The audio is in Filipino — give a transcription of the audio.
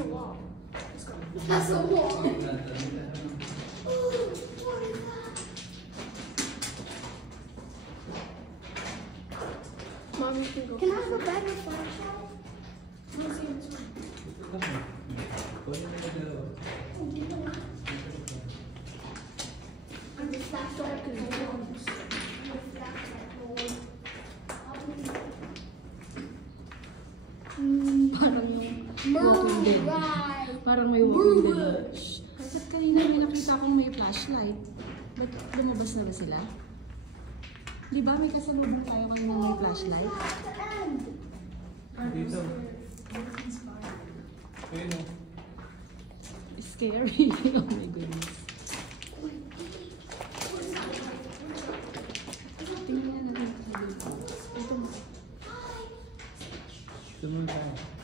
a wall. Let's go. That's a wall. Oh, what is that? Mom, you can go. Can I have a better flashlight? Let's see what's wrong. I'm the flashlight because you want Parang yung Walking Dead. Parang may Walking Dead. Ba't kanina may nakita akong may flashlight? Ba't lumabas na ba sila? Di ba may kasalubong tayo kanina may flashlight? Dito. Scary. Oh my goodness. Tingnan natin. Ito. Tumunta.